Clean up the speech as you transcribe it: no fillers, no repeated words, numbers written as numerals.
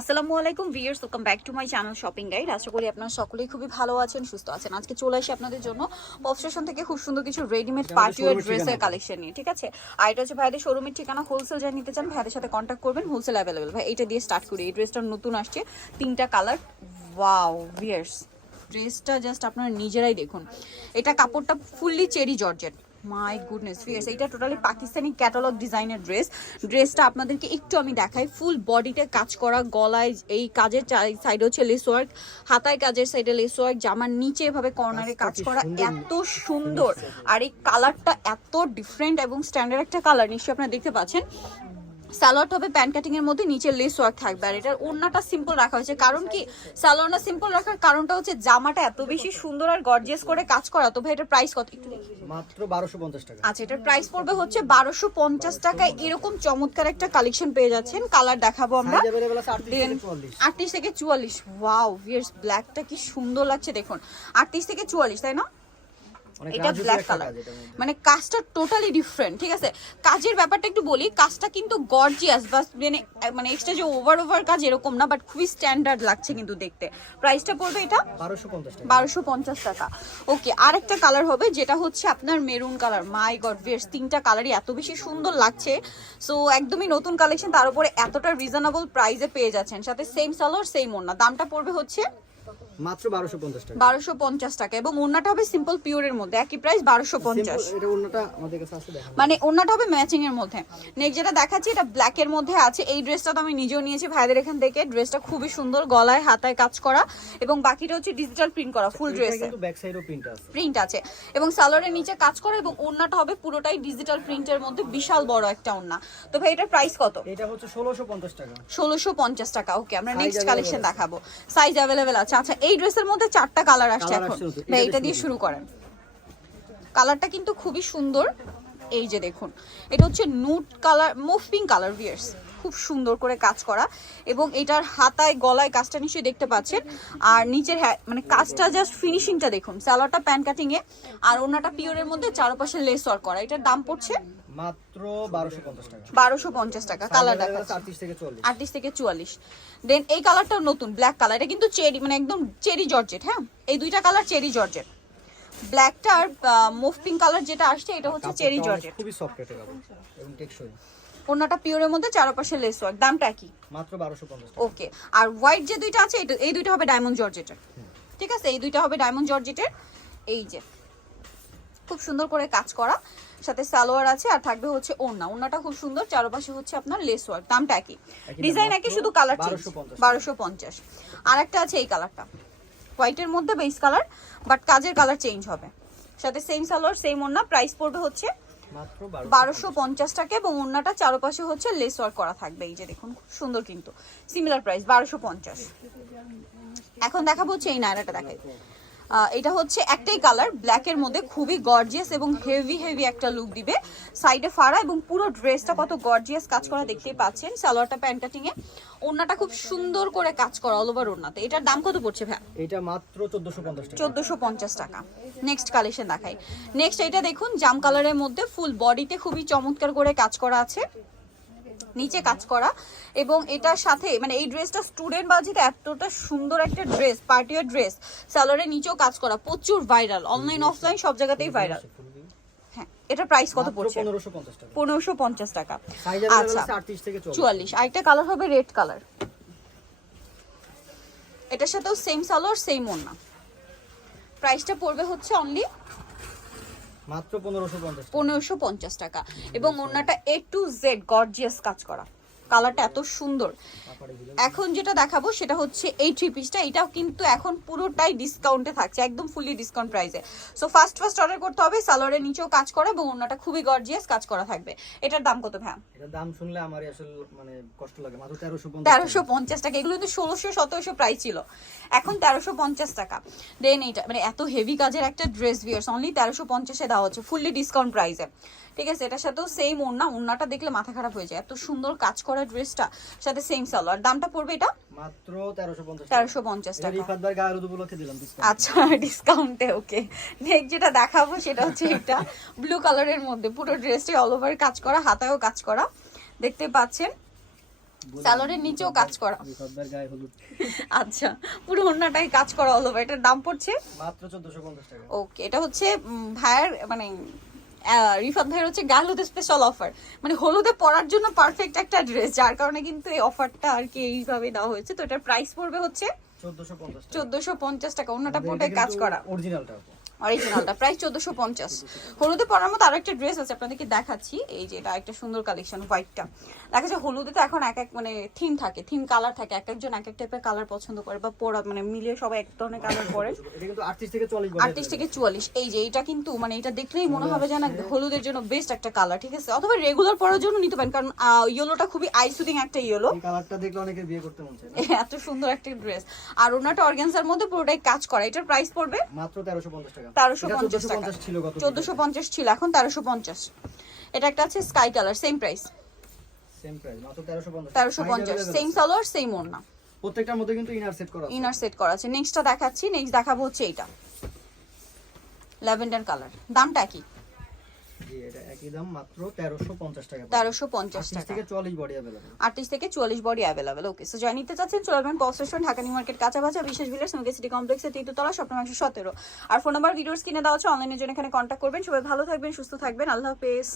আসসালামু আলাইকুম viewers, welcome back to my channel shopping guide. আশা করি আপনারা সকলেই খুবই ভালো আছেন, সুস্থ আছেন। আজকে চলে আসি আপনাদের জন্য পপ স্টেশন থেকে খুব সুন্দর কিছু রেডিমেড পার্টিওয়ার ড্রেসের কালেকশন নিয়ে, ঠিক আছে। আর এটা হচ্ছে ভাইদের শোরুমের ঠিকানা, হোলসেল যারা নিতে চান ভাইদের সাথে কন্ট্যাক্ট করবেন, হোলসেল অ্যাভেলেবেল। ভাই এটা দিয়ে স্টার্ট করি। এই ড্রেসটা নতুন আসছে, 3টা কালার। ওয়াও ভিউয়ার্স, ড্রেসটা জাস্ট আপনারা নিজেরাই দেখুন। এটা কাপড়টা fully cherry georgette. My goodness viewers, এটা টোটালি পাকিস্তানি ক্যাটালগ ডিজাইনের ড্রেসটা আপনাদেরকে একটু আমি দেখাই। ফুল বডিতে কাজ করা, গলায় এই কাজের সাইডে হচ্ছে লেস ওয়ার্ক, হাতায় কাজের সাইডে লেস ওয়ার্ক, জামার নিচে এভাবে কর্নারে কাজ করা, এত সুন্দর। আর এই কালারটা এত ডিফারেন্ট এবং স্ট্যান্ডার্ড একটা কালার, নিশ্চয়ই আপনারা দেখতে পাচ্ছেন। সালোয়ার হবে প্যান্ট কাটিং এর মধ্যে, নিচে লেস ওয়ার্ক থাকবে। আর এটার ওড়নাটা সিম্পল রাখা হয়েছে, কারণ কি সালোয়ারটা সিম্পল রাখার কারণটা হচ্ছে জামাটা এত বেশি সুন্দর আর গর্জিয়াস করে কাজ করা। তো ভাই এটার প্রাইস কত একটু দেখি। মাত্র 1250 টাকা। আচ্ছা, এটার প্রাইস পড়বে হচ্ছে 1250 টাকায়। এরকম চমৎকার একটা কালেকশন পেয়ে যাচ্ছেন। কালার দেখাবো আমরা, 38 থেকে 44। ওয়াও ভিউয়ার্স, ব্ল্যাকটা কি সুন্দর লাগছে দেখুন। 38 থেকে 44, তাই না? এটা ব্ল্যাক কালার, মানে কাজটা টোটালি ডিফারেন্ট, ঠিক আছে। কাজের ব্যাপারটা একটু বলি, কাজটা কিন্তু গর্জিয়াস, বাস মানে এক্সট্রা যে ওভার কাজ এরকম না, বাট খুবই স্ট্যান্ডার্ড লাগছে কিন্তু দেখতে। প্রাইসটা পড়বে এটা 1250 টাকা। ওকে, আরেকটা কালার হবে যেটা হচ্ছে আপনার মেরুন কালার। মাই গড ভিউয়ার্স, 3টা কালারই এত বেশি সুন্দর লাগছে। সো একদমই নতুন কালেকশন, তার উপরে এতটা রিজনেবল প্রাইসে পেয়ে যাচ্ছেন, সাথে সেম সালোয়ার সেম ওড়না। দামটা পড়বে হচ্ছে মাত্র 1250 টাকা। 1250 টাকা, এবং ওড়নাটা হবে সিম্পল পিওরের মধ্যে, একই প্রাইস 1250। এটা ওড়নাটা আমাদের কাছে আছে, দেখেন, মানে ওড়নাটা হবে ম্যাচিং এর মধ্যে। নেক্সট যেটা দেখাচ্ছি, এটা ব্ল্যাক এর মধ্যে আছে। এই ড্রেসটা তো আমি নিজেও নিয়েছি ভাইদের এখান থেকে। ড্রেসটা খুবই সুন্দর, গলায় হাতায় কাজ করা, এবং বাকিটা হচ্ছে ডিজিটাল প্রিন্ট করা ফুল ড্রেসে। কিন্তু ব্যাক সাইডেও প্রিন্ট আছে, এবং সালোয়ারের নিচে কাজ করা, এবং ওড়নাটা হবে পুরোটাই ডিজিটাল প্রিন্টের মধ্যে, বিশাল বড় একটা ওড়না। তো ভাই এটার প্রাইস কত? এটা হচ্ছে 1650 টাকা। 1650 টাকা। ওকে, আমরা নেক্সট কালেকশন দেখাবো। সাইজ অ্যাভেলেবেল আছে। আচ্ছা, এই ড্রেসের মধ্যে 4টা কালার আসছে এখন। ভাই এটা দিয়ে শুরু করেন। কালারটা কিন্তু খুবই সুন্দর, এই যে দেখুন। এটা হচ্ছে নুট colour, move pink colour viewers, খুব সুন্দর করে কাজ করা, এবং এটার হাতায় গলায় কাজটা নিশ্চয়ই দেখতে পাচ্ছেন। আর নিচের মানে কাজটা জাস্ট ফিনিশিংটা দেখুন। সালোয়ারটা প্যান্ট কাটিং এ, আর ওনাটা পিওরের মধ্যে চারপাশে লেস ওয়ার্ক করা। এটার দাম পড়ছে মাত্র 1250 টাকা। 1250 টাকা। কালার দেখাচ্ছি 38 থেকে 44। দেন এই কালারটাও নতুন, ব্ল্যাক কালার। এটা কিন্তু চেরি, মানে একদম চেরি জর্জেট। হ্যাঁ, এই দুইটা কালার চেরি জর্জেট। ব্ল্যাকটা আর মুভ পিঙ্ক কালার যেটা আসছে, এটা হচ্ছে চেরি জর্জেট, খুবই সফট এটা কাপড় এবং টেকসই। ওনাটা পিওরের মধ্যে চারপাশে লেস ওয়ার্ক। দামটা কি? মাত্র 1250 টাকা। ওকে, আর হোয়াইট যে দুইটা আছে, এই দুইটা হবে ডায়মন্ড জর্জেটের, ঠিক আছে। এই দুইটা হবে ডায়মন্ড জর্জেটের। এই যে খুব সুন্দর করে কাজ করা, সাথে সালোয়ার আছে, আর থাকবে হচ্ছে ওড়নাটা খুব সুন্দর, চারপাশে হচ্ছে আপনার লেস ওয়ার্ক। দামটা একই, ডিজাইন একই, শুধু কালার চেঞ্জ। 1250। আর একটা আছে এই কালারটা, হোয়াইটের মধ্যে বেস কালার, বাট কাজের কালার চেঞ্জ হবে, সাথে সেম সালোয়ার সেম ওড়না। প্রাইস পড়বে হচ্ছে মাত্র 1250 টাকা, এবং ওড়নাটা চারপাশে হচ্ছে লেস ওয়ার্ক করা থাকবে। এই যে দেখুন, খুব সুন্দর কিন্তু। Similar price 1250। এখন দেখাবো হচ্ছে এই নায়রাটা, দেখাই। এটা হচ্ছে একটাই কালার, ব্ল্যাকের মধ্যে, খুবই গর্জিয়াস এবং হেভি একটা লুক দিবে। সাইডে ফাড়া, এবং পুরো ড্রেসটা কত গর্জিয়াস কাজ করা দেখতেই পাচ্ছেন। সালোয়ারটা প্যান্ট কাটিং এ, ওড়নাটা খুব সুন্দর করে কাজ করা অল ওভার ওড়নাতে। এটার দাম কত পড়ছে ভাই? এটা মাত্র 1450 টাকা। 1450 টাকা। নেক্সট কালেকশন দেখাই। নেক্সট এটা দেখুন, জাম কালারের মধ্যে, ফুল বডিতে খুবই চমৎকার করে কাজ করা আছে, নিচে কাজ করা, এবং এটার সাথে মানে এই ড্রেসটা স্টুডেন্ট বাজেটে এতটা সুন্দর একটা ড্রেস, পার্টিয়ার ড্রেস। সালোয়ারের নিচেও কাজ করা, প্রচুর ভাইরাল, অনলাইন অফলাইন সব জায়গাতেই ভাইরাল। হ্যাঁ, এটার প্রাইস কত পড়ছে? 1550 টাকা। 1550 টাকা। আচ্ছা, 38 থেকে 44। আরেকটা কালার হবে রেড কালার, এটার সাথেও সেম সালোয়ার সেম ওড়না। প্রাইসটা পড়বে হচ্ছে অনলি মাত্র 1550 1550 টাকা, এবং ওড়নাটা A to Z গর্জিয়াস কাজ করা। কালারটা এত সুন্দর। এখন যেটা দেখাবো সেটা হচ্ছে এই থ্রি পিসটা। এটাও কিন্তু এখন পুরোটাই ডিসকাউন্টে থাকছে, একদম ফুলি ডিসকাউন্ট প্রাইসে। সো ফার্স্ট অর্ডার করতে হবে। সালোয়ারের নিচেও কাজ করা, এবং ওড়নাটা খুবই গর্জিয়াস কাজ করা থাকবে। এটার দাম কত ভাই? এটার দাম শুনলে আমারই আসলে মানে কষ্ট লাগে। মাত্র 1350 টাকা। এগুলো কিন্তু 1600-1700 প্রাইস ছিল, এখন 1350 টাকা। দেন এটা মানে এত হেভি কাজের একটা ড্রেস ভিয়ার্স, অনলি 1350-এ দেওয়া হচ্ছে ফুললি ডিসকাউন্ট প্রাইসে, ঠিক আছে। এটার সাথেও সেম ওড়নাটা দেখলে মাথা খারাপ হয়ে যায়, এত সুন্দর কাজ করা ড্রেসটা, সাথে সেম সালোয়ার। দামটা পড়বে এটা মাত্র 1350 টাকা। রিফাত ভাই গায়ের উপলক্ষে দিলাম ডিসকাউন্ট। আচ্ছা, ডিসকাউন্টে। ওকে, নেক্সট যেটা দেখাবো সেটা হচ্ছে এটা ব্লু কালারের মধ্যে, পুরো ড্রেসটি অল ওভার কাজ করা, হাতায়ও কাজ করা, দেখতে পাচ্ছেন। সালোয়ারের নিচেও কাজ করা। রিফাতদার গায়ে হলুদ। আচ্ছা, পুরো ওড়নাটাই কাজ করা হলো। এটার দাম পড়ছে মাত্র 1450 টাকা। ওকে, এটা হচ্ছে ভাইয়ের মানে রিফাত ভাইয়ের হচ্ছে গায়ে হলুদের স্পেশাল অফার, মানে হলুদে পরার জন্য পারফেক্ট একটা ড্রেস, যার কারণে কিন্তু এই অফারটা আর কি এইভাবে দেওয়া হয়েছে। তো এটার প্রাইস পড়বে হচ্ছে 1450 টাকা। অন্যটা পুরোটাই কাজ করা, অরিজিনালটা অরিজিনালটা প্রাইস 1450। হলুদে পরার মতো আরো একটা ড্রেস আছে আপনাদেরকে দেখাচ্ছি। এই যে এটা একটা সুন্দর কালেকশন, হোয়াইটটা। দেখা যায় হলুদে তো এখন এক এক মানে থিম থাকে, থিম কালার থাকে, এক একজন এক এক টাইপের কালার পছন্দ করে বা পরা মানে মিলিয়ে সবাই এক ধরনের কালার পরে। এটা কিন্তু 38 থেকে 40 38 থেকে 44। এই যে এটা কিন্তু মানে এটা দেখলেই মনে হবে যেন হলুদের জন্য বেস্ট একটা কালার, ঠিক আছে? অথবা রেগুলার পরার জন্য নিতে পারেন, কারণ ইয়েলোটা খুবই আই সুদিং একটা ইয়েলো। এই কালারটা দেখলে অনেকে বিয়ে করতে মন চায়। এত সুন্দর একটা ড্রেস, আর ওনাটা অর্গানজার মধ্যে পুরোটাই কাজ করা। এটার প্রাইস পড়বে মাত্র 1350 টাকা। 1350 টাকা ছিল গত 1450 ছিল, এখন 1350। এটা একটা আছে sky colour, same price, same price মাত্র 1350। 1350, সেম সালোয়ার সেম ওড়না, প্রত্যেকটার মধ্যে কিন্তু ইনার সেট করা আছে। ইনার সেট করা আছে। নেক্সটটা দেখাচ্ছি, নেক্সট দেখাবো হচ্ছে এইটা ল্যাভেন্ডার কালার। দামটা কি? জি, এটা একই দাম, মাত্র 1350 টাকা। 1350 টাকা। 38 থেকে 40 বডি अवेलेबल। 38 থেকে 44 বডি অ্যাভেলেবল। ওকে, সো জয় নিতে চাচ্ছেন চলে আসবেন pop station, Dhaka new market, কাঁচাবাজার, বিশেষ ভিলেজ, সুমিকা সিটি কমপ্লেক্সের 3 তলা, শপ নম্বর 117। আর ফোন নাম্বার ভিডিওস কিনে দেওয়া হচ্ছে, অনলাইনের জন্য এখানে কন্ট্যাক্ট করবেন। সবাই ভালো থাকবেন, সুস্থ থাকবেন, আল্লাহ হাফেজ।